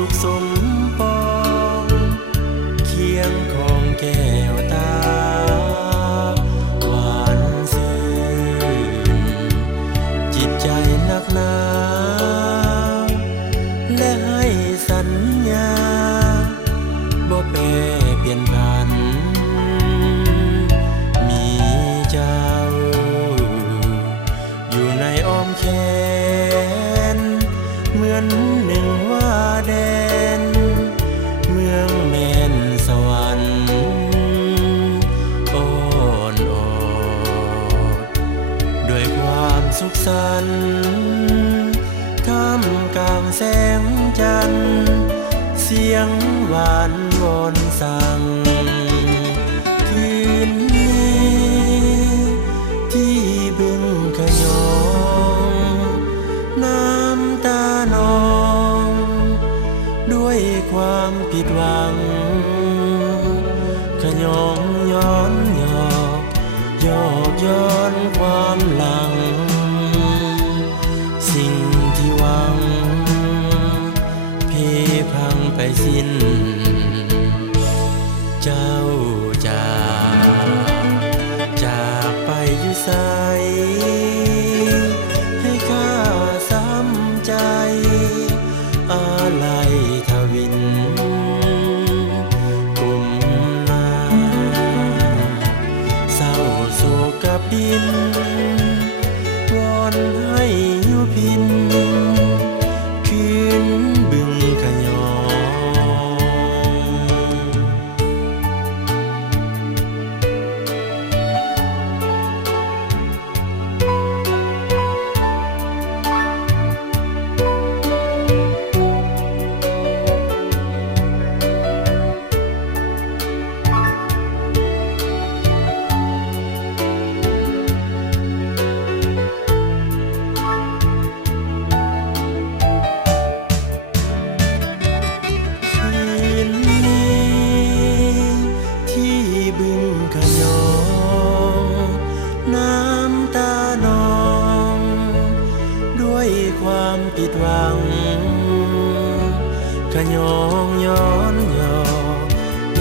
สุขสมปองเคียงของแก้วตาหวานซื่นจิตใจนักหนาและให้สัญญาบ่แปรเปลี่ยนผันมีเจ้าอยู่ในอ้อมแขนเหมือนหนึ่งว่าแดนเมืองแม่นสวรรค์อ่อนโอดด้วยความสุขสันต์ท่ามกลางแสงจันทร์เสียงหวานวอนสั่งคืนนี้ที่บึงขยองน้ำตานองด้วยความผิดหวังขยองย้อนหยอกยอกย้อนความหลังสิ่งที่หวังเพพังไปสิ้นเจ้าจากไปอยู่ไสให้ข้าซ้ำใจอะไรทวินกลุ่มนาเศร้าโศกกับดินวอนให้อยู่พินคืนบึงขยองความผิดหวังขยองย้อนหยอก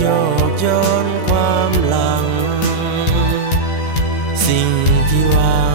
ยอกย้อนความหลังสิ่งที่หวัง